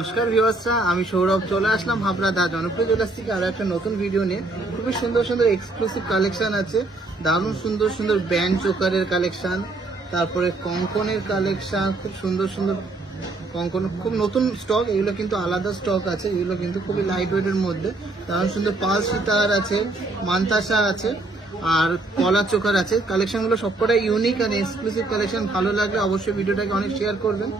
নমস্কার ভিউয়ার্সরা, আমি সৌরভ চলে আসলাম হাবড়া দা জনপ্রিয় জুয়েলার্স থেকে আরো একটা নতুন ভিডিও নিয়ে। খুবই সুন্দর সুন্দর এক্সক্লুসিভ কালেকশন আছে, দারুণ সুন্দর সুন্দর ব্যান্ড চোকারের কালেকশন, তারপরে কঙ্কনের কালেকশন, খুব সুন্দর সুন্দর কঙ্কন, খুব নতুন স্টক। এগুলো কিন্তু আলাদা স্টক আছে, এগুলো কিন্তু খুবই লাইট ওয়েটের মধ্যে দারুণ সুন্দর পাল সিতার আছে, মান্তাসা আছে আর কলার চোকার আছে। কালেকশনগুলো সবকটাই ইউনিক আর এক্সক্লুসিভ কালেকশন। ভালো লাগলে অবশ্যই ভিডিওটাকে অনেক শেয়ার করবেন।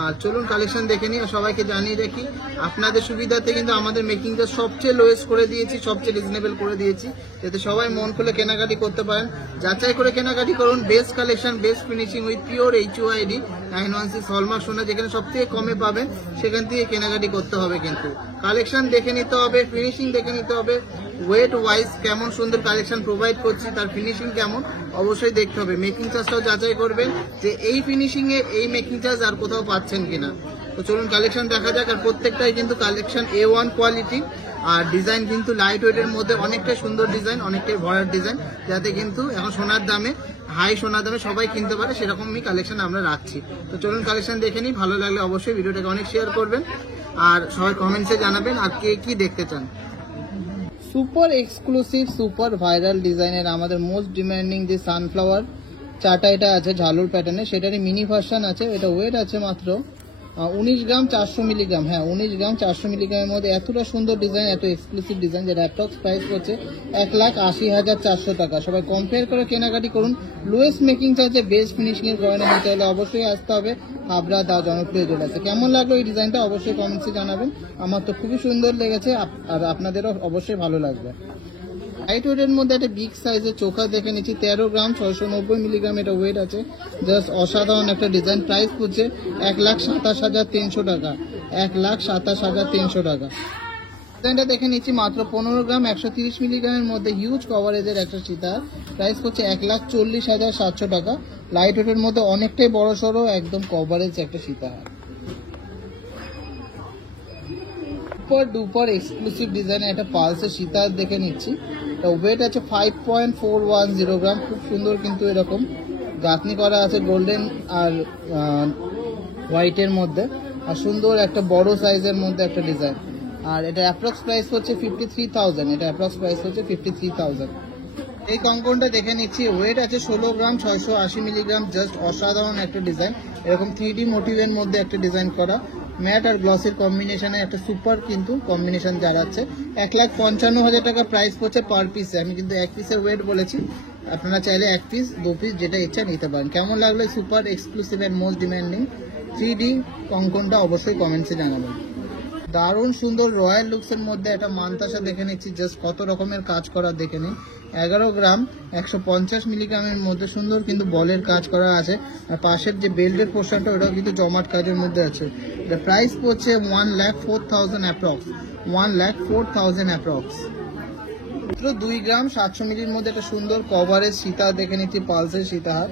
আর চলুন কালেকশন দেখে নিই। আর সবাইকে জানিয়ে রাখি, আপনাদের সুবিধাতে কিন্তু আমাদের মেকিংটা সবচেয়ে লোয়েস্ট করে দিয়েছি, সবচেয়ে রিজনেবল করে দিয়েছি, যাতে সবাই মন খুলে কেনাকাটি করতে পারেন। যাচাই করে কেনাকাটি করুন। Best collection, best finishing with pure HUID 916 hallmark সোনা, যেখানে সব থেকে কমে পাবেন সেখান থেকে কেনাকাটি করতে হবে। কিন্তু কালেকশন দেখে নিতে হবে, ফিনিশিং দেখে নিতে হবে, ওয়েট ওয়াইজ কেমন সুন্দর কালেকশন প্রোভাইড করছি, তার ফিনিশিং কেমন অবশ্যই দেখতে হবে। মেকিং চার্জটাও যাচাই করবেন যে এই ফিনিশিং এ এই মেকিং চার্জ আর কোথাও পাচ্ছেন কিনা। তো চলুন কালেকশন দেখা যাক। আর প্রত্যেকটাই কিন্তু কালেকশন A1 কোয়ালিটি, আর ডিজাইন কিন্তু লাইট ওয়েটের মধ্যে অনেকটাই সুন্দর ডিজাইন, অনেকটাই ভরার ডিজাইন, যাতে কিন্তু এখন সোনার দামে, হাই সোনার দামে সবাই কিনতে পারে, সেরকমই কালেকশন আমরা রাখছি। তো চলুন কালেকশন দেখে নিই। ভালো লাগলে অবশ্যই ভিডিওটাকে অনেক শেয়ার করবেন আর সবাই কমেন্টসে জানাবেন আর কে কি দেখতে চান। সুপার এক্সক্লুসিভ, সুপার ভাইরাল ডিজাইনের আমাদের মোস্ট ডিমান্ডিং যে সানফ্লাওয়ার চাটা এটা আছে ঝালুর প্যাটার্নে, সেটারই মিনি ভার্সন আছে। এটা ওয়েট আছে মাত্র 19 গ্রাম 400 মিলিগ্রাম। হ্যাঁ, 19 গ্রাম 400 মিলিগ্রামের মধ্যে এতটা সুন্দর ডিজাইন, এত এক্সক্লুসিভ ডিজাইন, যেটা অ্যাপ্রক্স প্রাইস করছে 1,80,400 টাকা। সবাই কম্পেয়ার করে কেনাকাটি করুন। লোয়েস্ট মেকিং চার্জে বেস্ট ফিনিশিং এর গয়না নিতে হলে অবশ্যই আসতে হবে হাবড়া দা জনপ্রিয় জুয়েলার্সে। কেমন লাগলো এই ডিজাইনটা অবশ্যই কমেন্টসে জানাবেন। আমার তো খুবই সুন্দর লেগেছে, আর আপনাদেরও অবশ্যই ভালো লাগবে। লাইট ওয়েটের মধ্যে একটা বিগ সাইজের চোখা দেখে নিচ্ছি, 13 গ্রাম 690 মিলিগ্রাম এটা ওয়েট আছে। জাস্ট অসাধারণ একটা ডিজাইন। প্রাইস পড়ছে 1,27,300 টাকা, 1,27,300 টাকা। ডিজাইনটা দেখে নিচ্ছি মাত্র 15 গ্রাম 130 মিলিগ্রামের মধ্যে হিউজ কভারেজের একটা সীতার। প্রাইস পড়ছে 1,40,700 টাকা। লাইট ওয়েটের মধ্যে অনেকটাই বড় সড়ো একদম কভারেজ একটা সীতার। সুপার ডুপার এক্সক্লুসিভ ডিজাইনের একটা পালসের সীতার দেখে নিচ্ছি। ওয়েট আছে 5.410 গ্রাম। খুব সুন্দর কিন্তু এরকম গাঁথনি করা আছে গোল্ডেন আর হোয়াইটের মধ্যে, আর সুন্দর একটা বড় সাইজের মধ্যে একটা ডিজাইন। আর এটা অ্যাপ্রক্স প্রাইস হচ্ছে 53,000। এটা অ্যাপ্রক্স প্রাইস হচ্ছে 53,000। এই কঙ্কনটা দেখে নিচ্ছি, ওয়েট আছে 16 গ্রাম 680 মিলিগ্রাম। জাস্ট অসাধারণ একটা ডিজাইন, এরকম 3D মোটিভের মধ্যে একটা ডিজাইন করা, ম্যাট আর গ্লসের কম্বিনেশনে একটা সুপার কিন্তু কম্বিনেশন দাঁড়াচ্ছে। 1,55,000 টাকা প্রাইস পড়ছে পার পিসে। আমি কিন্তু এক পিসের ওয়েট বলেছি, আপনারা চাইলে 1 পিস 2 পিস যেটা ইচ্ছা নিতে পারেন। কেমন লাগলো super exclusive and most demanding 3D কঙ্কনটা অবশ্যই কমেন্টসে জানাবেন। দারুণ সুন্দর রয়্যাল লুকসের মধ্যে একটা মান্তাসা দেখে নিচ্ছি। জাস্ট কত রকমের কাজ করা দেখে নিন। 11 গ্রাম 150 মিলিগ্রামের মধ্যে সুন্দর কিন্তু বলের কাজ করা আছে, আর পাশের যে বেল্টের পোর্শনটা ওটাও কিন্তু জমাট কাজের মধ্যে আছে। এটা প্রাইস পড়ছে 1,04,000 অ্যাপ্রক্স, 1,04,000 অ্যাপ্রক্স। 2 গ্রাম 700 মিলির মধ্যে একটা সুন্দর কভারেজ সীতাহার দেখে নিচ্ছি, পালসের সীতাহার।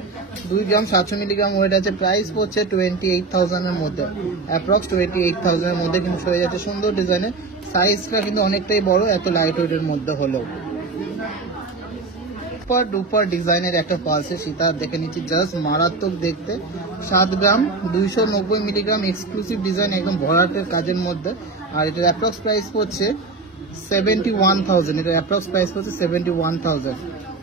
2 গ্রাম 700 মিলিগ্রাম ওয়েট আছে। প্রাইস পড়ছে 28,000 এর মধ্যে, অ্যাপ্রক্স 28,000 এর মধ্যে কিন্তু হয়ে যাচ্ছে। সুন্দর ডিজাইনের, সাইজটা কিন্তু অনেকটাই বড় এত লাইট ওয়েটের মধ্যে হলেও। সুপার ডুপার ডিজাইনের একটা পালসের সীতাহার দেখে নিচ্ছি, জাস্ট মারাত্মক দেখতে। 7 গ্রাম 290 মিলিগ্রাম এক্সক্লুসিভ ডিজাইন, একদম ভরাটের কাজের মধ্যে। আর এটার অ্যাপ্রক্স প্রাইস পড়ছে 71,000। এটা অ্যাপ্রক্স প্রাইস পড়ছে 71,000।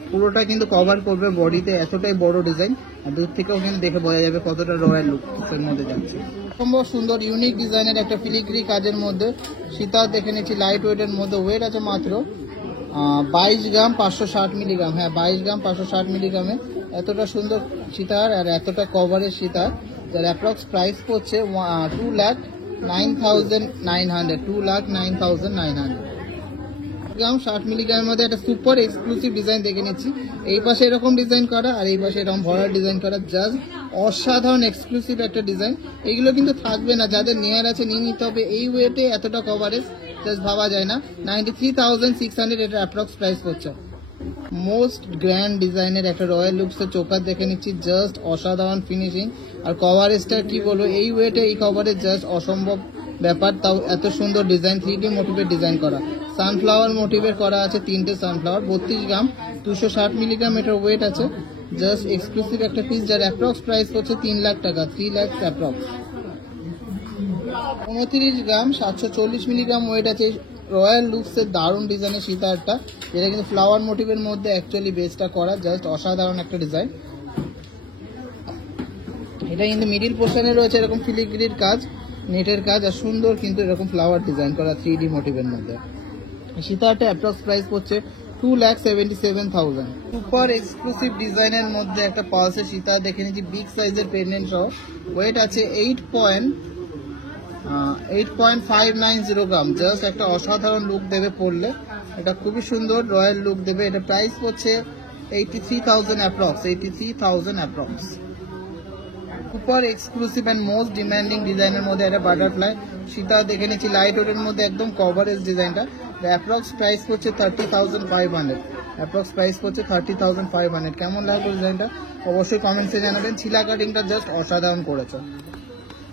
পুরোটা কিন্তু কভার করবে বডিতে, এতটাই বড় ডিজাইন, আর দূর থেকেও কিন্তু দেখে বোঝা যাবে কতটা রয়্যাল লুকের মধ্যে যাচ্ছে। সম্ভব সুন্দর ইউনিক ডিজাইনের একটা ফিলিগ্রি কাজের মধ্যে সীতাহার দেখে নিচ্ছি, লাইট ওয়েটের মধ্যে। ওয়েট আছে মাত্র 22 গ্রাম 560 মিলিগ্রাম। হ্যাঁ, 22 গ্রাম 560 মিলিগ্রামে এতটা সুন্দর সীতাহার আর এতটা কভারের সীতাহার, যার অ্যাপ্রক্স প্রাইস পড়ছে 2,09,900, 2,09,900। গ্রাম 60 মিলিগ্রামের মধ্যে একটা সুপার এক্সক্লুসিভ ডিজাইন দেখে নিচ্ছি। এই পাশে এরকম ডিজাইন করা আর এই পাশে এরকম ভরার ডিজাইন করা, জাস্ট অসাধারণ এক্সক্লুসিভ একটা ডিজাইন। এগুলো কিন্তু থাকবে না, যাদের নেয়ার আছে নিয়ে নিতে হবে। এই ওয়েটে এতটা কভারেজ জাস্ট ভাবা যায় না। 93,600 এটা অ্যাপ্রক্স প্রাইস পড়ছে। মোস্ট গ্র্যান্ড ডিজাইনের একটা রয়্যাল লুকসের চোকার দেখে নিচ্ছি, জাস্ট অসাধারণ ফিনিশিং আর কভারেজটা কি বলবো, এই ওয়েটে এই কভারেজ জাস্ট অসম্ভব ব্যাপার। তাও এত সুন্দর ডিজাইন, 3D মোটিভের ডিজাইন করা, সানফ্লাওয়ার মোটিভের করা আছে, 3টে সানফ্লাওয়ার। 32 গ্রাম 260 মিলিগ্রাম এটার ওয়েট আছে। জাস্ট এক্সক্লুসিভ একটা পিস, যার অ্যাপ্রক্স প্রাইস হচ্ছে 3 লাখ টাকা, 3 লাখ অ্যাপ্রক্স। 29 গ্রাম 740 মিলিগ্রাম ওয়েট আছে। রয়্যাল লুকসের দারুণ ডিজাইনের সীতাহারটা, যেটা কিন্তু ফ্লাওয়ার মোটিভের মধ্যে অ্যাকচুয়ালি বেসটা করা, জাস্ট অসাধারণ একটা ডিজাইন। এটা কিন্তু মিডিল পোর্শনে রয়েছে এরকম ফিলিগ্রির কাজ, নেটের কাজ, আর সুন্দর কিন্তু এরকম ফ্লাওয়ার ডিজাইন করা 3D মোটিভের মধ্যে। সীতাহারটা অ্যাপ্রক্স প্রাইস পড়ছে 2,77,000। সুপার এক্সক্লুসিভ ডিজাইনের মধ্যে একটা পালসের সীতাহার দেখে নিচ্ছি, বিগ সাইজের পেন্ডেন্ট সহ। ওয়েট আছে 8.590 গ্রাম। জাস্ট একটা অসাধারণ লুক দেবে পড়লে, এটা খুবই সুন্দর রয়্যাল লুক দেবে। এটা প্রাইস পড়ছে 83,000 approx, 83,000 approx. Super exclusive and most demanding ডিজাইনের মধ্যে একটা বাটারফ্লাই সীতা দেখে নিচ্ছি, লাইট ওয়েটের মধ্যে একদম কভারেজ ডিজাইনটা। অ্যাপ্রক্স প্রাইস পড়ছে 30,500, অ্যাপ্রক্স প্রাইস পড়ছে 30,500। কেমন লাগলো ডিজাইনটা অবশ্যই কমেন্টসে জানাবেন। ছিলা কাটিংটা জাস্ট অসাধারণ করেছে।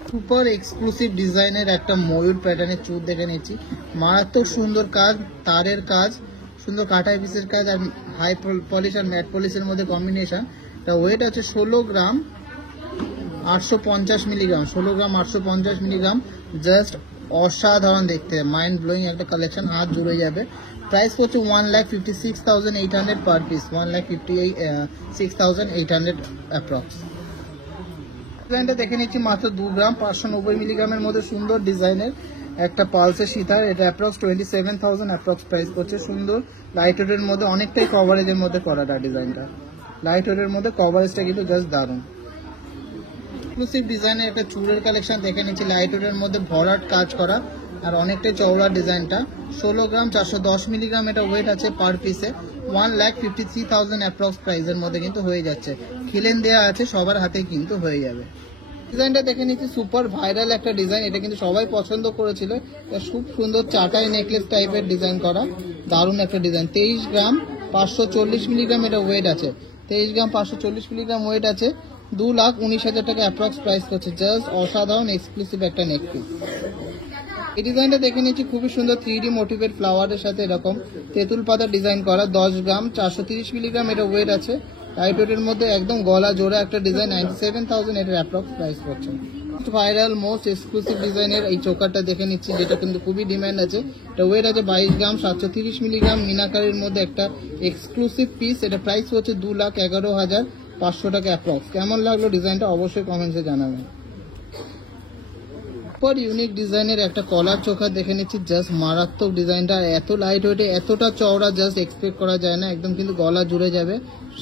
সুপার এক্সক্লুসিভ ডিজাইনের একটা ময়ূর প্যাটার্নের চুর দেখে নিচ্ছি, মারাত্মক সুন্দর কাজ, তারের কাজ, সুন্দর কাটাই পিসের কাজ, আর হাই পলিশ আর ম্যাট পলিশের মধ্যে কম্বিনেশন। এটা ওয়েট আছে 16 গ্রাম 850 মিলিগ্রাম, 16 গ্রাম 850 মিলিগ্রাম। জাস্ট অসাধারণ দেখতে, মাইন্ড ব্লোয়িং একটা কালেকশন, হাত জুড়ে যাবে। প্রাইস পড়ছে 1,56,800 পার পিস, 1,56,800 অ্যাপ্রক্স। ডিজাইনটা দেখে নিচ্ছি মাত্র 2 গ্রাম 590 মিলিগ্রামের মধ্যে সুন্দর ডিজাইনের একটা পালসের সীতার। এটা অ্যাপ্রক্স 27,000 অ্যাপ্রক্স প্রাইস পড়ছে। সুন্দর লাইট ওয়েটের মধ্যে, অনেকটাই কভারেজের মধ্যে করাটা ডিজাইনটা। লাইট ওয়েটের মধ্যে কভারেজটা কিন্তু জাস্ট দারুণ। এক্সক্লুসিভ ডিজাইনের একটা চুড়ের কালেকশন দেখে নিচ্ছি, লাইট ওয়েটের মধ্যে ভরাট কাজ করা আর অনেকটাই চওড়া ডিজাইনটা। 16 গ্রাম 410 মিলিগ্রাম এটা ওয়েট আছে পার পিসে। 1,53,000 অ্যাপ্রক্স প্রাইসের মধ্যে কিন্তু হয়ে যাচ্ছে। খিলেন দেওয়া আছে, সবার হাতে কিন্তু হয়ে যাবে। ডিজাইনটা দেখে নিচ্ছি, সুপার ভাইরাল একটা ডিজাইন, এটা কিন্তু সবাই পছন্দ করেছিল। খুব সুন্দর চাটাই নেকলেস টাইপের ডিজাইন করা, দারুণ একটা ডিজাইন। 23 গ্রাম 540 মিলিগ্রাম এটা ওয়েট আছে, 23 গ্রাম 540 মিলিগ্রাম ওয়েট আছে। 2,19,000 টাকা অ্যাপ্রক্স প্রাইস করছে। জাস্ট অসাধারণ এক্সক্লুসিভ একটা নেক পিস। এই ডিজাইনটা দেখে নিচ্ছি, খুবই সুন্দর 3D মোটিভের ফ্লাওয়ারের সাথে এরকম তেঁতুল পাতা ডিজাইন করা। 10 গ্রাম 430 মিলিগ্রাম এটা ওয়েট আছে। লাইট ওয়েটের মধ্যে একদম গলা জোড়া একটা ডিজাইন। 97,000 এটার অ্যাপ্রক্স প্রাইস পড়ছে। ভাইরাল মোস্ট এক্সক্লুসিভ ডিজাইনের এই চোকারটা দেখে নিচ্ছি, যেটা কিন্তু খুবই ডিমান্ড আছে। এটা ওয়েট আছে 22 গ্রাম 730 মিলিগ্রাম, মিনাকারির মধ্যে একটা এক্সক্লুসিভ পিস। এটা প্রাইস হচ্ছে 2,11,500 টাকা অ্যাপ্রক্স। কেমন লাগলো ডিজাইনটা অবশ্যই কমেন্টসে জানাবেন। সুপার ইউনিক ডিজাইনের একটা কলার চোখা দেখে নিচ্ছি, জাস্ট মারাত্মক ডিজাইনটা। এত লাইট ওয়েটে এতটা চওড়া জাস্ট এক্সপেক্ট করা যায় না, একদম কিন্তু গলা জুড়ে যাবে।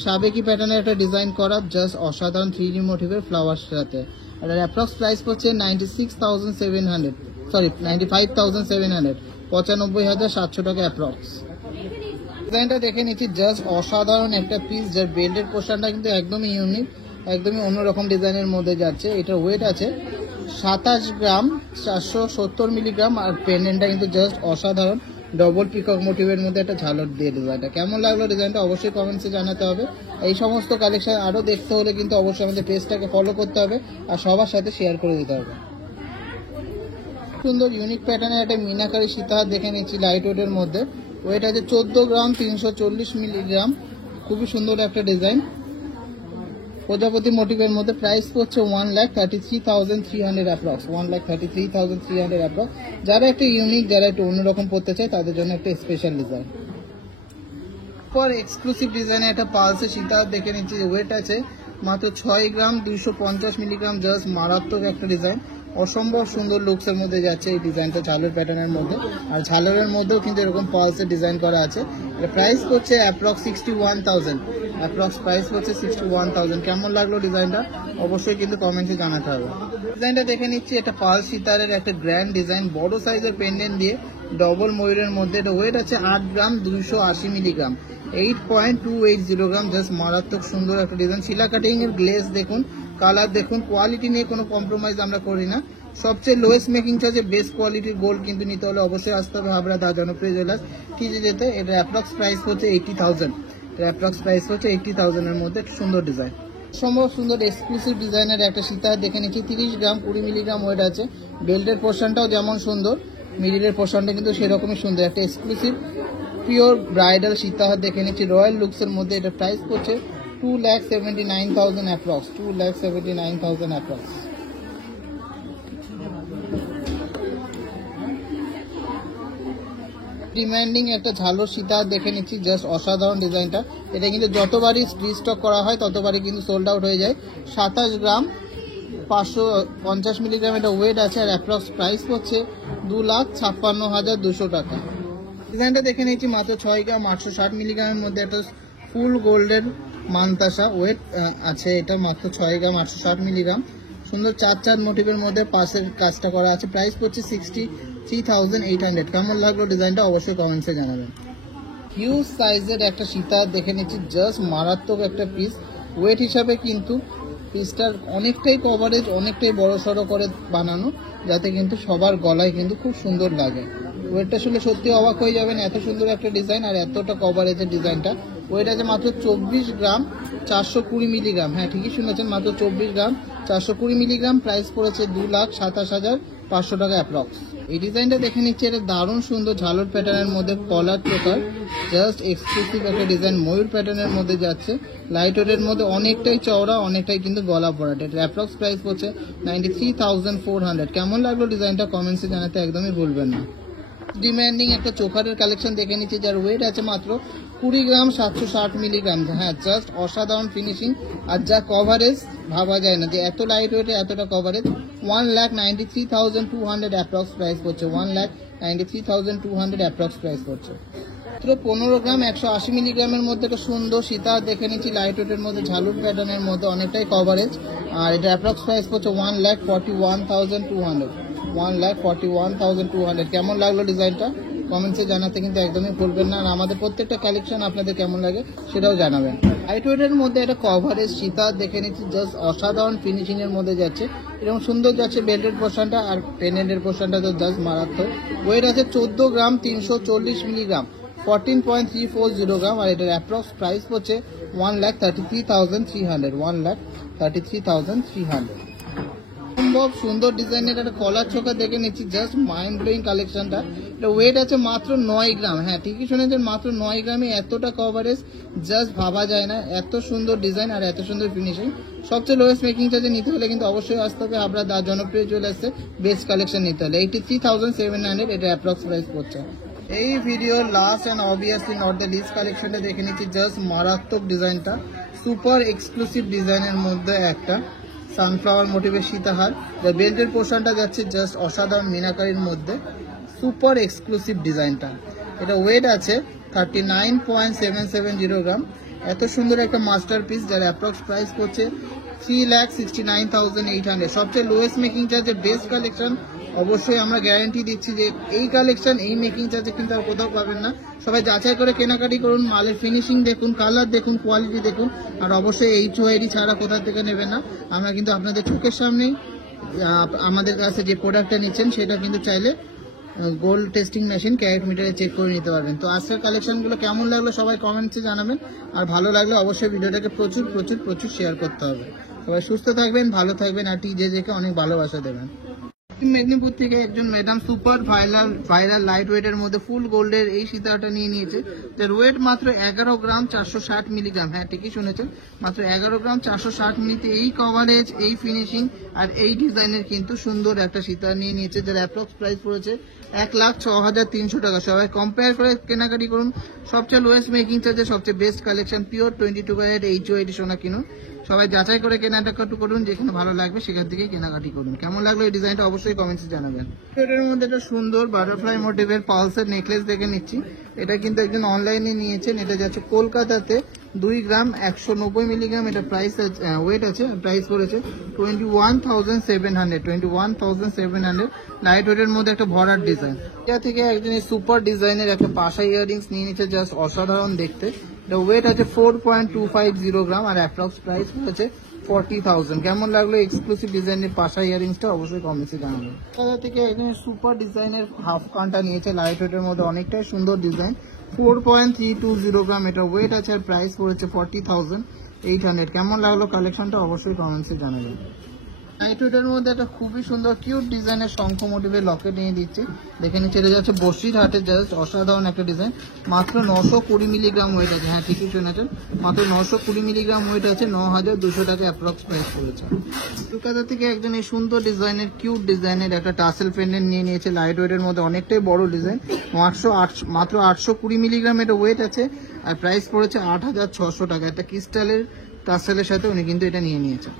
সাবেকি প্যাটার্নের একটা ডিজাইন করা, জাস্ট অসাধারণ 3D মোটিভের ফ্লাওয়ার সাথে। আর অ্যাপ্রক্স প্রাইস পড়ছে 95,700, 95,700 টাকা অ্যাপ্রক্স। ডিজাইনটা দেখে নিচ্ছি, জাস্ট অসাধারণ একটা পিস, যার বেল্টের পোর্শনটা কিন্তু একদমই ইউনিক, একদমই অন্যরকম ডিজাইনের মধ্যে যাচ্ছে। এটার ওয়েট আছে 27 গ্রাম 470 মিলিগ্রাম, আর পেন্ডেন্টটা কিন্তু জাস্ট অসাধারণ, ডবল পিকক মোটিভের মধ্যে একটা ঝালর দিয়ে ডিজাইনটা। কেমন লাগলো ডিজাইনটা অবশ্যই কমেন্টসে জানাতে হবে। এই সমস্ত কালেকশন আরও দেখতে হলে কিন্তু অবশ্যই আমাদের পেজটাকে ফলো করতে হবে আর সবার সাথে শেয়ার করে দিতে হবে। সুন্দর ইউনিক প্যাটার্নের একটা মিনাকারি সীতাহার দেখে নিচ্ছি, লাইট ওয়েটের মধ্যে। ওয়েট আছে 14 গ্রাম 340 মিলিগ্রাম, খুবই সুন্দর একটা ডিজাইন, প্রজাপতি মোটিভের মধ্যে। প্রাইস পড়ছে 1,33,300 অ্যাপ্রক্স, 1,33,300 অ্যাপ্রক্স। যারা একটা ইউনিক, যারা একটু অন্যরকম পড়তে চায় তাদের জন্য একটা স্পেশাল ডিজাইন। পর এক্সক্লুসিভ ডিজাইনে একটা পালসের সীতাহার দেখে নিচ্ছি, ওয়েট আছে মাত্র 6 গ্রাম 250 মিলিগ্রাম। জাস্ট মারাত্মক একটা ডিজাইন, অসম্ভব সুন্দর লুকসের মধ্যে যাচ্ছে এই ডিজাইনটা, ঝালর প্যাটার্নের মধ্যে। আর ঝালরের মধ্যেও কিন্তু এরকম পালসের ডিজাইন করা আছে। প্রাইস করছে অ্যাপ্রক্স 61,000, অ্যাপ্রক্স প্রাইস করছে 61,000। কেমন লাগলো ডিজাইনটা অবশ্যই কিন্তু কমেন্টে জানাতে হবে। ডিজাইনটা দেখে নিচ্ছি, এটা পালস সীতারের একটা গ্র্যান্ড ডিজাইন, বড় সাইজের পেন্ডেন্ট দিয়ে ডবল ময়ূরের মধ্যে। এটা ওয়েট আছে 8 গ্রাম 280 মিলিগ্রাম, 8.280 গ্রাম। জাস্ট মারাত্মক সুন্দর একটা ডিজাইন। শিলা কাটিং এর গ্লেজ দেখুন, কালার দেখুন, কোয়ালিটি নিয়ে কোনো কম্প্রোমাইজ আমরা করি না। সবচেয়ে লোয়েস্ট মেকিং চার্জে বেস্ট কোয়ালিটির গোল্ড কিন্তু নিতে হলে অবশ্যই আসতে হবে হাবড়া দা জনপ্রিয় জুয়েলার্স টিজে যেতে। এটা অ্যাপ্রক্স প্রাইস হচ্ছে 80,000, এটা অ্যাপ্রক্স প্রাইস হচ্ছে 80,000 এর মধ্যে সুন্দর ডিজাইন। সম্ভব সুন্দর এক্সক্লুসিভ ডিজাইনের একটা সীতাহার দেখে নিচ্ছি, 30 গ্রাম 20 মিলিগ্রাম ওয়েট আছে। বেল্টের পোর্শনটাও যেমন সুন্দর, মিডিলের পোর্শনটা কিন্তু সেরকমই সুন্দর, একটা এক্সক্লুসিভ পিওর ব্রাইডাল সীতাহার দেখে নিচ্ছি রয়্যাল লুকসের মধ্যে। এটা প্রাইস পড়ছে 2,79,000 অ্যাপ্রক্স, 2,79,000 অ্যাপ্রক্স। ডিমান্ডিং একটা ঝালর সীতাহার দেখে নিচ্ছি, জাস্ট অসাধারণ ডিজাইনটা। এটা কিন্তু যতবারই রিস্টক করা হয় ততবারই কিন্তু সোল্ড আউট হয়ে যায়। 27 গ্রাম 550 মিলিগ্রাম এটা ওয়েট আছে, আর অ্যাপ্রক্স প্রাইস হচ্ছে 2,56,200 টাকা। ডিজাইনটা দেখে নিচ্ছি মাত্র 6 গ্রাম 860 মিলিগ্রামের মধ্যে একটা ফুল গোল্ডের মানতাসা ওয়েট আছে, এটা মাত্র 6 গ্রাম 860 মিলিগ্রাম। সুন্দর চার মোটিভের মধ্যে পাশের কাজটা করা আছে, প্রাইস পড়ছে 63,800। কেমন লাগলো ডিজাইনটা অবশ্যই কমেন্টসে জানাবেন। হিউজ সাইজের একটা সীতাহার দেখে নিচ্ছি, জাস্ট মারাত্মক একটা পিস। ওয়েট হিসাবে কিন্তু পিসটার অনেকটাই কভারেজ, অনেকটাই বড় সড়ো করে বানানো, যাতে কিন্তু সবার গলায় কিন্তু খুব সুন্দর লাগে। ওয়েটটা শুনলে সত্যি অবাক হয়ে যাবেন, এত সুন্দর একটা ডিজাইন আর এতটা কভারেজের ডিজাইনটা। ওয়েট আছে মাত্র 24 গ্রাম 420 মিলিগ্রাম। হ্যাঁ ঠিকই শুনেছেন, মাত্র 24 গ্রাম 420 মিলিগ্রাম। প্রাইস পড়েছে 2,27,500 টাকা অ্যাপ্রক্স। এই ডিজাইনটা দেখে নিচ্ছে, এটা দারুণ সুন্দর ঝালর প্যাটার্নের মধ্যে কলার চোকার, জাস্ট এক্সক্লুসিভ একটা ডিজাইন। ময়ূর প্যাটার্নের মধ্যে যাচ্ছে, লাইট ওয়েটের মধ্যে অনেকটাই চওড়া, অনেকটাই কিন্তু গলা ভরাট। এটা অ্যাপ্রক্স প্রাইস পড়ছে 93,400। কেমন লাগলো ডিজাইনটা কমেন্টসে জানাতে একদমই ভুলবেন না। ডিমান্ডিং একটা চোকারের কালেকশন দেখে নিচ্ছি, যার ওয়েট আছে মাত্র 20 গ্রাম 760 মিলিগ্রাম। হ্যাঁ জাস্ট অসাধারণ ফিনিশিং, আর যা কভারেজ ভাবা যায় না যে এত লাইট ওয়েটে এতটা কভারেজ। 1,93,200 অ্যাপ্রক্স প্রাইস পড়ছে, 1,93,200 অ্যাপ্রক্স প্রাইস পড়ছে। মাত্র 15 গ্রাম 180 মিলিগ্রামের মধ্যে একটা সুন্দর সীতাহার দেখে নিচ্ছি, লাইট ওয়েটের মধ্যে ঝালুর প্যাটার্নের মধ্যে, অনেকটাই কভারেজ, আর এটা অ্যাপ্রক্স প্রাইস পড়ছে 1,41,200। 1,41,200। কেমন লাগলো ডিজাইনটা কমেন্টসে জানাতে কিন্তু একদমই ভুলবেন না, আর আমাদের প্রত্যেকটা কালেকশন আপনাদের কেমন লাগে সেটাও জানাবেন। লাইট ওয়েটের মধ্যে একটা কভারেজ সীতাহার দেখে নিচ্ছি, জাস্ট অসাধারণ ফিনিশিং এর মধ্যে যাচ্ছে, এরকম সুন্দর যাচ্ছে বেল্টের পোর্শনটা, আর পেনেন্টের পোর্শনটা তো জাস্ট মারাত্মক। ওয়েট আছে 14 গ্রাম 340 মিলিগ্রাম, 14.340 গ্রাম, আর এটার অ্যাপ্রক্স প্রাইস পড়ছে 1,33,300। 1,33,300। সম্ভব সুন্দর ডিজাইনের একটা কলার চোখা দেখে নিচ্ছি, জাস্ট মাইন্ড ব্লোয়িং কালেকশনটা। এটা ওয়েট আছে মাত্র 9 গ্রাম। হ্যাঁ ঠিকই শুনেছেন, মাত্র 9 গ্রামে এতটা কভারেজ জাস্ট ভাবা যায় না, এত সুন্দর ডিজাইন আর এত সুন্দর ফিনিশিং। সবচেয়ে লোয়েস্ট মেকিং চার্জে নিতে হলে কিন্তু অবশ্যই আসতে হবে আপনার জনপ্রিয় জুয়েলার্সে, বেস্ট কালেকশন নিতে হলে 83,700 এটা অ্যাপ্রক্স প্রাইস পড়ছে। এই ভিডিওর last and obviously not the least কালেকশনটা দেখে নিচ্ছি, জাস্ট মারাত্মক ডিজাইনটা, সুপার এক্সক্লুসিভ ডিজাইনের মধ্যে একটা সানফ্লাওয়ার মোটিভের সীতাহার। বেল্টের পোর্শনটা যাচ্ছে জাস্ট অসাধারণ মিনাকারির মধ্যে, সুপার এক্সক্লুসিভ ডিজাইনটা। এটা ওয়েট আছে 39.770 গ্রাম। এত সুন্দর একটা মাস্টারপিস, যার অ্যাপ্রক্স প্রাইস করছে 3,69,800। সবচেয়ে লোয়েস্ট মেকিং চার্জে বেস্ট কালেকশন। অবশ্যই আমরা গ্যারান্টি দিচ্ছি যে এই কালেকশন এই মেকিং চার্জে কিন্তু আর কোথাও পাবেন না। সবাই যাচাই করে কেনাকাটি করুন, মালের ফিনিশিং দেখুন, কালার দেখুন, কোয়ালিটি দেখুন, আর অবশ্যই HOID ছাড়া কোথা থেকে নেবেন না। আমরা কিন্তু আপনাদের চোখের সামনেই আমাদের কাছে যে প্রোডাক্টটা নিচ্ছেন সেটা কিন্তু চাইলে গোল্ড টেস্টিং মেশিন ক্যারেট মিটারে চেক করে নিতে পারবেন। তো আজকের কালেকশনগুলো কেমন লাগলো সবাই কমেন্টসে জানাবেন, আর ভালো লাগলে অবশ্যই ভিডিওটাকে প্রচুর প্রচুর প্রচুর শেয়ার করতে হবে। সবাই সুস্থ থাকবেন, ভালো থাকবেন, আর TJJকে অনেক ভালোবাসা দেবেন। মেদিনীপুর থেকে একজন ম্যাডাম সুপার ভাইরাল লাইট ওয়েটের মধ্যে ফুল গোল্ডের এই সীতাহারটা নিয়ে নিয়েছে, যার ওয়েট মাত্র 11 গ্রাম 460 মিলিগ্রাম। হ্যাঁ ঠিকই শুনেছেন, মাত্র 11 গ্রাম 460 মিলিতে এই কভারেজ, এই ফিনিশিং আর এই ডিজাইনের কিন্তু সুন্দর একটা সীতাহার নিয়ে নিয়েছে, যার অ্যাপ্রক্স প্রাইস পড়েছে 1,06,300 টাকা। সবাই কম্পেয়ার করে কেনাকাটি করুন, সবচেয়ে লোয়েস্ট মেকিং চার্জে সবচেয়ে best collection, pure 22 carat HOID সোনা কিনুন। সবাই যাচাই করে কেনাকাটি করুন, যেখানে ভালো লাগবে সেখান থেকেই কেনাকাটি করুন। কেমন লাগলো এই ডিজাইনটা অবশ্যই কমেন্টসে জানাবেন। এটার মধ্যে একটা সুন্দর বাটারফ্লাই মোটিভের পালসের নেকলেস দেখে নিচ্ছি, এটা কিন্তু একজন অনলাইনে নিয়েছেন। এটা যাচ্ছে কলকাতাতে 2 গ্রাম 190 মিলিগ্রাম। এটা প্রাইস ওয়েট আছে, প্রাইস পড়েছে 21,700। 21,700 লাইট ওয়েটের মধ্যে একটা ভরাট ডিজাইন। এটা থেকে একজন সুপার ডিজাইনের একটা পাশা ইয়াররিংস নিয়ে নিচ্ছে, জাস্ট অসাধারণ দেখতে। এটা ওয়েট আছে 4.250 গ্রাম, আর অ্যাপ্রক্স প্রাইস হচ্ছে 40,000। কেমন লাগলো এক্সক্লুসিভ ডিজাইনের পাশা ইয়ারিংসটা অবশ্যই কমেন্টসে জানাবেন। দাদা থেকে একদম সুপার ডিজাইনের হাফ কানটা নিয়েছে, লাইট ওয়েটের মধ্যে অনেকটাই সুন্দর ডিজাইন, 4.320 গ্রাম। এটা ওয়েট আছে, আর প্রাইস পড়েছে 40,800। কেমন লাগলো কালেকশনটা অবশ্যই কমেন্টসে জানাবেন। লাইটওয়েটের মধ্যে একটা খুবই সুন্দর কিউট ডিজাইনের শঙ্খ মোটিভের লকেট নিয়ে দিচ্ছি। দেখে নিচ্ছে এটা যাচ্ছে বসিরহাটের জাস্ট অসাধারণ একটা ডিজাইন। মাত্র 920 মিলিগ্রাম ওয়েট আছে। হ্যাঁ ঠিকই শুনেছেন, মাত্র 920 মিলিগ্রাম ওয়েট আছে। 9200 টাকা অ্যাপ্রক্স প্রাইস পড়েছে। কলকাতা থেকে একজন এই সুন্দর ডিজাইনের কিউট ডিজাইনের একটা টাসেল পেন্ডেন্ট নিয়ে নিয়েছে। লাইট ওয়েটের মধ্যে অনেকটাই বড় ডিজাইন। মাত্র 820 মিলিগ্রাম এটা ওয়েট আছে আর প্রাইস পড়েছে 8600 টাকা। একটা ক্রিস্টালের টাসেলের সাথে উনি কিন্তু এটা নিয়ে নিয়েছে।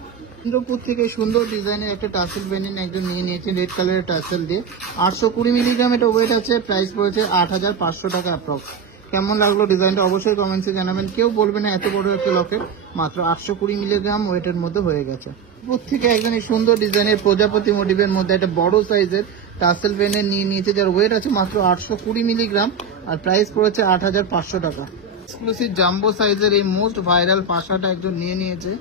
ইন্দ্রপুর থেকে সুন্দর ডিজাইনের একটা টাসেল পেন্ডেন্ট একজন নিয়ে নিয়েছে রেড কালারের টাসেল দিয়ে। 820 মিলিগ্রাম এটা ওয়েট আছে, প্রাইস পড়েছে 8500 টাকা অ্যাপ্রক্স। কেমন লাগলো ডিজাইনটা অবশ্যই কমেন্টসে জানাবেন। কেউ বলবে না এত বড় একটা লকেট মাত্র 820 মিলিগ্রাম ওয়েটের মধ্যে হয়ে গেছে। ইন্দ্রপুর থেকে একজন এই সুন্দর ডিজাইনের প্রজাপতি মোটিভের মধ্যে একটা বড় সাইজের টাসেল পেন্ডেন্ট নিয়ে নিয়েছে, যার ওয়েট আছে মাত্র 820 মিলিগ্রাম আর প্রাইস পড়েছে 8500 টাকা। এক্সক্লুসিভ জাম্বো সাইজের এই মোস্ট ভাইরাল পাশাটা একজন নিয়ে নিয়েছে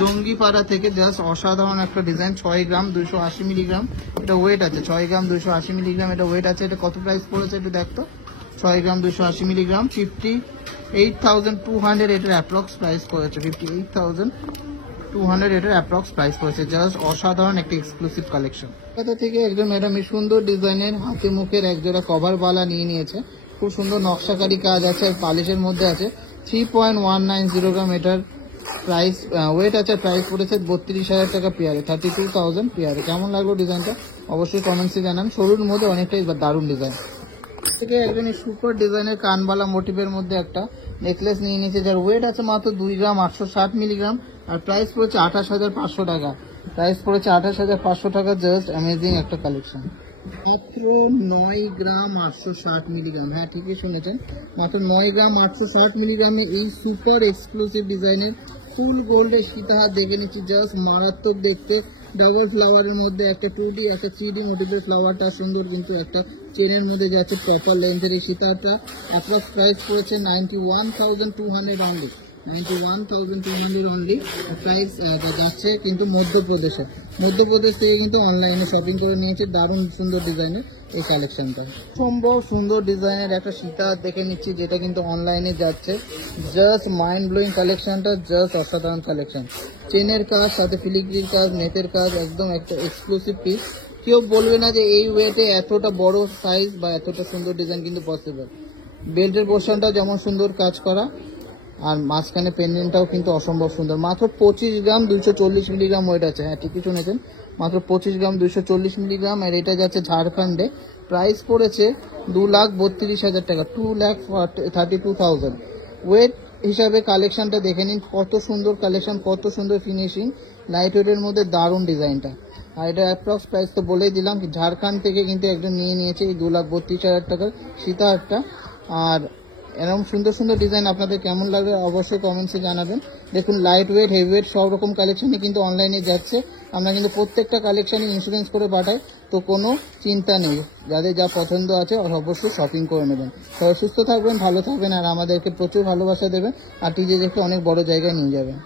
জঙ্গিপাড়া থেকে। জাস্ট অসাধারণ একটা ডিজাইন। 6 গ্রাম 280 মিলিগ্রাম এটা ওয়েট আছে। 6 গ্রাম 280 মিলিগ্রাম এটা ওয়েট আছে। এটা কত প্রাইস পড়েছে একটু দেখতো। 6 গ্রাম 280 মিলিগ্রাম 58,200 এটার অ্যাপ্রক্স প্রাইস পড়েছে। 58,200 এটার অ্যাপ্রক্স প্রাইস পড়েছে। জাস্ট অসাধারণ একটা এক্সক্লুসিভ কালেকশন। কলকাতা থেকে একজন ম্যাডাম এই সুন্দর ডিজাইনের হাতে মুখের একজোড়া কভার বালা নিয়ে নিয়েছে। খুব সুন্দর নকশাকারী কাজ আছে আর পালিশের মধ্যে আছে। 3.190 গ্রাম এটার প্রাইস ওয়েট আছে। প্রাইস পড়েছে 32,000 টাকা পেয়ারে, 32,000 পেয়ারে। কেমন লাগলো ডিজাইনটা অবশ্যই কমেন্টসে জানান। সরুর মধ্যে অনেকটাই দারুণ ডিজাইন। থেকে একজন সুপার ডিজাইনের কানবালা মোটিভের মধ্যে একটা নেকলেস নিয়ে নিয়েছে, যার ওয়েট আছে মাত্র 2 গ্রাম 860 মিলিগ্রাম আর প্রাইস পড়েছে 28,500 টাকা। প্রাইস পড়েছে 28,500 টাকা। জাস্ট অ্যামেজিং একটা কালেকশন। মাত্র 9 গ্রাম 860 মিলিগ্রাম। হ্যাঁ ঠিকই শুনেছেন, মাত্র 9 গ্রাম 860 মিলিগ্রামে এই সুপার এক্সক্লুসিভ ডিজাইনের ফুল গোল্ডের সীতাহার দেখে নিচ্ছি। জাস্ট মারাত্মক দেখতে। ডাবল ফ্লাওয়ারের মধ্যে একটা 2D একটা 3D মোটিভের ফ্লাওয়ারটা সুন্দর, কিন্তু একটা চেনের মধ্যে যাচ্ছে প্রপার লেন্থের এই সীতাহারটা। অ্যাপ্রক্স প্রাইস পড়েছে 91,200 অনলি। 91,200 অনলি প্রাইস যাচ্ছে কিন্তু মধ্যপ্রদেশ থেকে কিন্তু অনলাইনে শপিং করে নিয়েছে। দারুণ সুন্দর ডিজাইনের এই কালেকশনটা। সম্ভব সুন্দর ডিজাইনের একটা সীতাহার দেখে নিচ্ছি, যেটা কিন্তু অনলাইনে যাচ্ছে। জাস্ট মাইন্ড ব্লোয়িং কালেকশনটা, জাস্ট অসাধারণ কালেকশন। চেনের কাজ সাথে ফিলিগ্রির কাজ, নেটের কাজ, একদম একটা এক্সক্লুসিভ পিস। কেউ বলবে না যে এই ওয়েটে এতটা বড় সাইজ বা এতটা সুন্দর ডিজাইন কিন্তু পসিবল। বেল্টের পোর্শনটা যেমন সুন্দর কাজ করা আর মাঝখানে পেন্ডেন্টটাও কিন্তু অসম্ভব সুন্দর। মাত্র 25 গ্রাম 240 মিলিগ্রাম ওয়েট আছে। হ্যাঁ ঠিকই শুনেছেন, মাত্র 25 গ্রাম 240 মিলিগ্রাম। আর এটা যাচ্ছে ঝাড়খণ্ডে। প্রাইস পড়েছে 2,32,000 টাকা, 2,32,000। ওয়েট হিসাবে কালেকশনটা দেখে নিন, কত সুন্দর কালেকশন, কত সুন্দর ফিনিশিং। লাইট ওয়েটের মধ্যে দারুণ ডিজাইনটা। আর এটা অ্যাপ্রক্স প্রাইস তো বলেই দিলাম, ঝাড়খণ্ড থেকে কিন্তু একজন নিয়ে নিয়েছে এই 2,32,000 টাকার সীতাহারটা। আর এরকম সুন্দর সুন্দর ডিজাইন আপনাদের কেমন লাগে অবশ্যই কমেন্টসে জানাবেন। দেখুন লাইট ওয়েট হেভি ওয়েট সব রকম কালেকশনই কিন্তু অনলাইনে যাচ্ছে। আমরা কিন্তু প্রত্যেকটা কালেকশনে ইন্স্যুরেন্স করে পাঠাই, তো কোনো চিন্তা নেই। যাদের যা পছন্দ আছে অবশ্যই শপিং করে নেবেন। সবাই সুস্থ থাকবেন, ভালো থাকবেন আর আমাদেরকে প্রচুর ভালোবাসা দেবেন আর টিজে দেখে অনেক বড় জায়গায় নিয়ে যাবেন।